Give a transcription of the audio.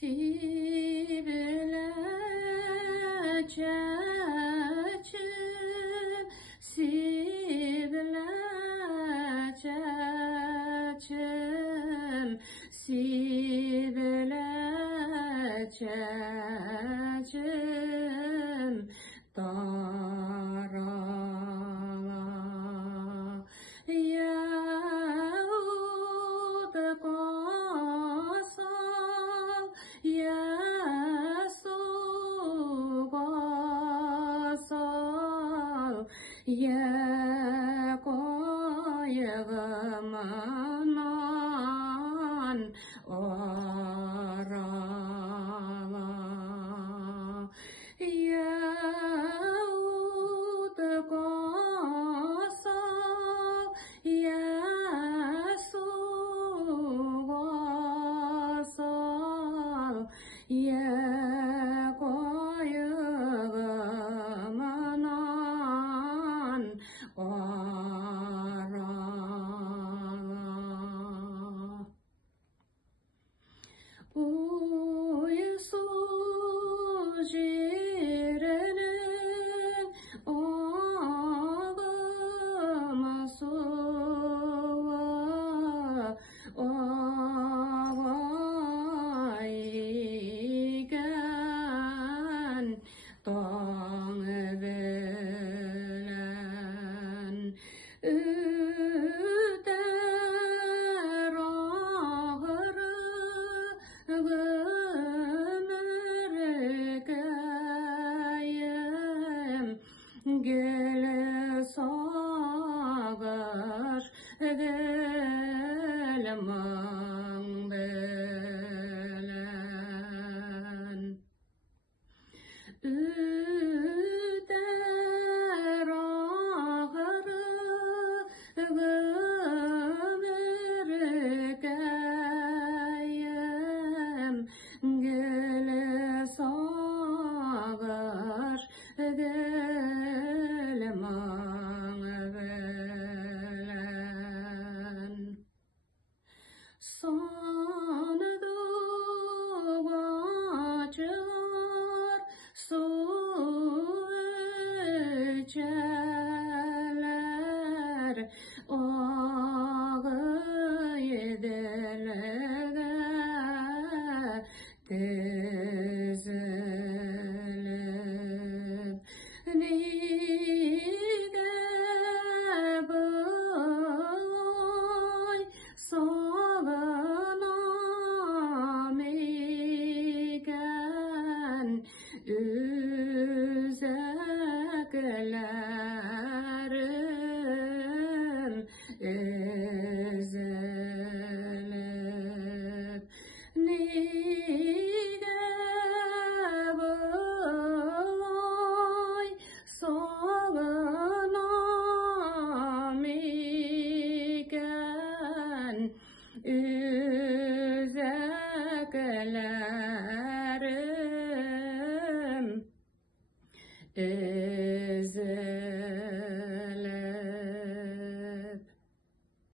Sibile çeçim, sibile çeçim, sibile çeçim, tarala yahut kosal yesu kosal yekoyamanan orala yahut kosal yesu kosal yekoyamanan orala uyusu jirenin ağıması ağayken doğan bilen üter ağırı gömerkeyim gele sağır gelmem bilen üter ağırı gömerkeyim gele sağır gelmem bilen sondu açar su içerler ağı yedelere tezilip nide boy sağınam iken üzeklerim ezilip nide boy sağınam iken üzeklerim